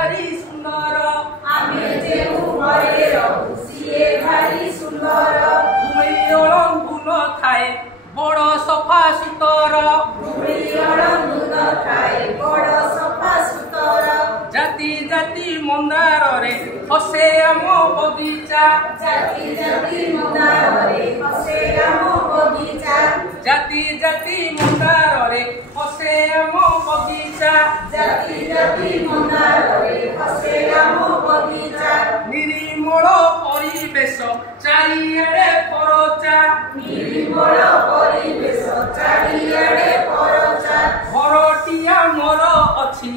भारी सुंदर आमे जेहु घरे रहू सिए भारी सुंदर भूमि अलंघु न थाए बड़ सफा सुतर भूमि अलंघु न थाए बड़ सफा सुतर जाति जाति मंदार रे हसे आम बगीचा जाति जाति मंदार रे हसे आम बगीचा जाति जाति मंदार रे हसे आम बगीचा जाति जाति मंदार रे हसे आम बगीचा निर्मल परिवेश चारिआडे परचा निर्मल परिवेश चारिआडे परचा घरटिया मोर अछि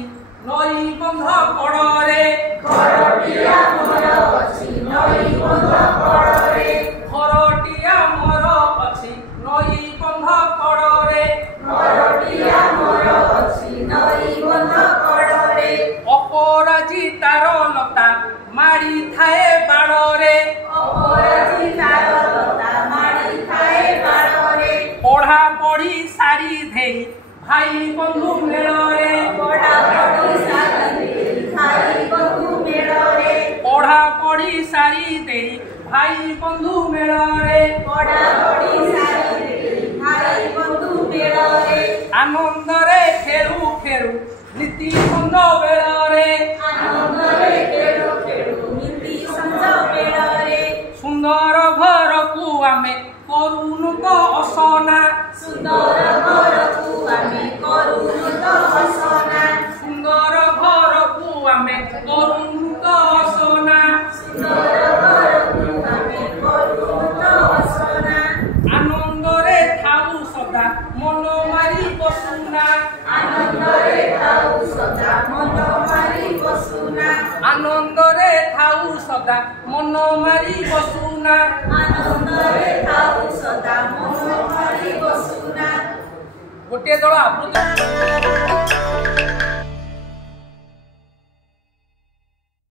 नई बंध कड़े घरटिया मोर अछि नई बंध कड़े घरटिया मोर अछि नई बंध कड़े घरटिया मोर अछि नई बंध कड़े अपराजितार लता माड़ी थाए बाड़े अपराजितार लता माड़ी थाए बाड़े पढ़ा पढ़ी सारी देई भाई बंधु मेलरे पढ़ा पढ़ी सारी देई भाई बंधु मेलरे पढ़ा पढ़ी सारी देई भाई बंधु मेलरे पढ़ा पढ़ी सारी देई भाई बंधु मेलरे आनंदरे खेलु खेलु नीति संग बेलरे आनंदरे खेलु खेलु नीति संग बेलरे सुंदर घर को आमे करूनु तो असना सुंदर घर को आमे करूनु तो असना सुंदर घर को आमे करूनु तो असना सुंदर घर को आमे करूनु तो असना आनंदरे थाउ सदा मन मारी बसुना आनंदरे थाउ सदा मन मारी बसुना आनंदरे थाउ सदा मन मारी बसुना आनंदरे थाउ सदा मन मारी बसुना गोटे दल आबृत्ति